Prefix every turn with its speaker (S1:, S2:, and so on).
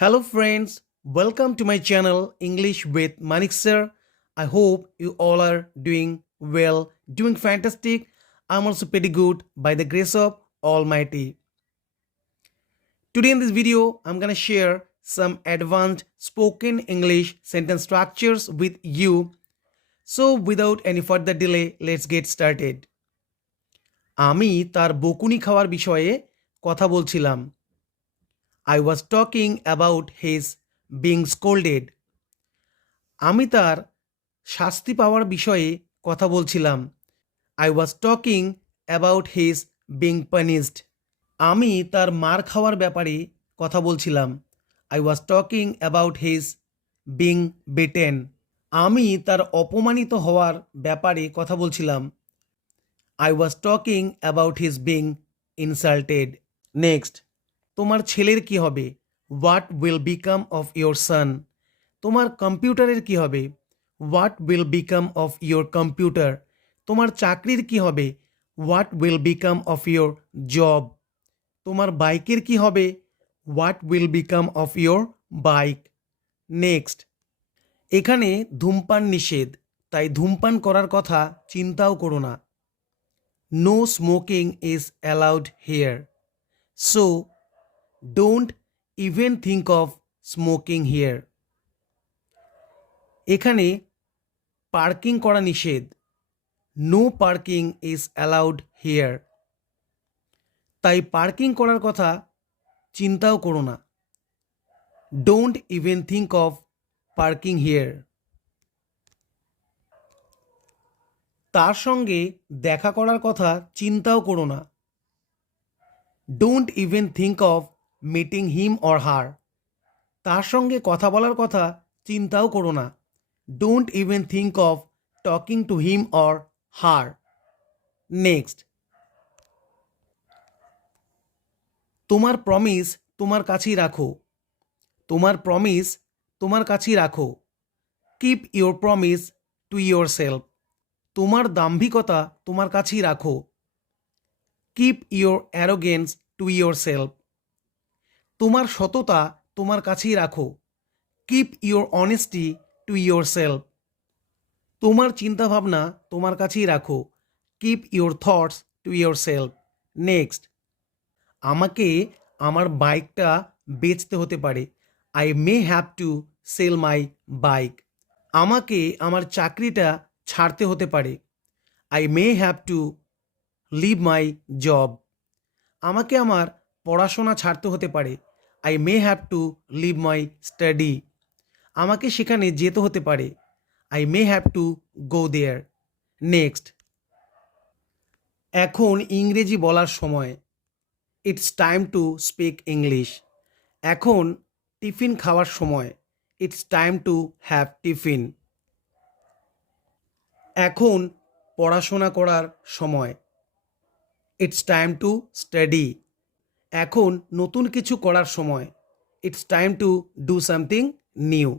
S1: Hello friends, welcome to my channel English with Manik sir. I hope you all are doing well, doing fantastic. I'm also pretty good by the grace of Almighty. Today in this video, I'm gonna share some advanced spoken English sentence structures with you. So without any further delay, let's get started. আমি তার বকুনি খাওয়ার বিষয়ে কথা বলছিলাম I was talking about his being scolded আমি তার শাস্তি পাওয়ার বিষয়ে কথা বলছিলাম। I was talking about his being punished আমি তার মার খাওয়ার ব্যাপারে কথা বলছিলাম। I was talking about his being beaten আমি তার অপমানিত হওয়ার ব্যাপারে কথা বলছিলাম। I was talking about his being insulted next তোমার ছেলের কি হবে? What will become of your son তোমার কম্পিউটারের কি হবে? What will become of your computer তোমার চাকরির কি হবে? What will become of your job তোমার বাইকের কি হবে? What will become of your bike next এখানে ধূমপান নিষেধ, তাই ধূমপান করার কথা চিন্তাও করো না। No smoking is allowed here so don't even think of smoking here এখানে পার্কিং করা নিষেধ। No parking is allowed here তাই পার্কিং করার কথা চিন্তাও করো না। Don't even think of parking here তার সঙ্গে দেখা করার কথা চিন্তাও করো না। Don't even think of meeting him or her তার সঙ্গে কথা বলার কথা চিন্তাও করো না। Don't even think of talking to him or her next তোমার প্রমিস তোমার কাছেই রাখো। তোমার প্রমিস তোমার কাছেই রাখো। Keep your promise to yourself তোমার দাম্ভিকতা তোমার কাছেই রাখো। Keep your arrogance to yourself তোমার সততা তোমার কাছেই রাখো। Keep your honesty to yourself তোমার চিন্তাভাবনা তোমার কাছেই রাখো। Keep your thoughts to yourself next আমাকে আমার বাইকটা বেচতে হতে পারে। I may have to sell my bike আমাকে আমার চাকরিটা ছাড়তে হতে পারে। I may have to leave my job আমাকে আমার পড়াশোনা ছাড়তে হতে পারে। I may have to leave my study আমাকে সেখানে যেতে হতে পারে। I may have to go there next এখন ইংরেজি বলার সময়। It's time to speak English এখন টিফিন খাওয়ার সময়। It's time to have tiffin এখন পড়াশোনা করার সময়। ইটস টাইম টু স্টাডি এখন নতুন কিছু করার সময় it's time to do something new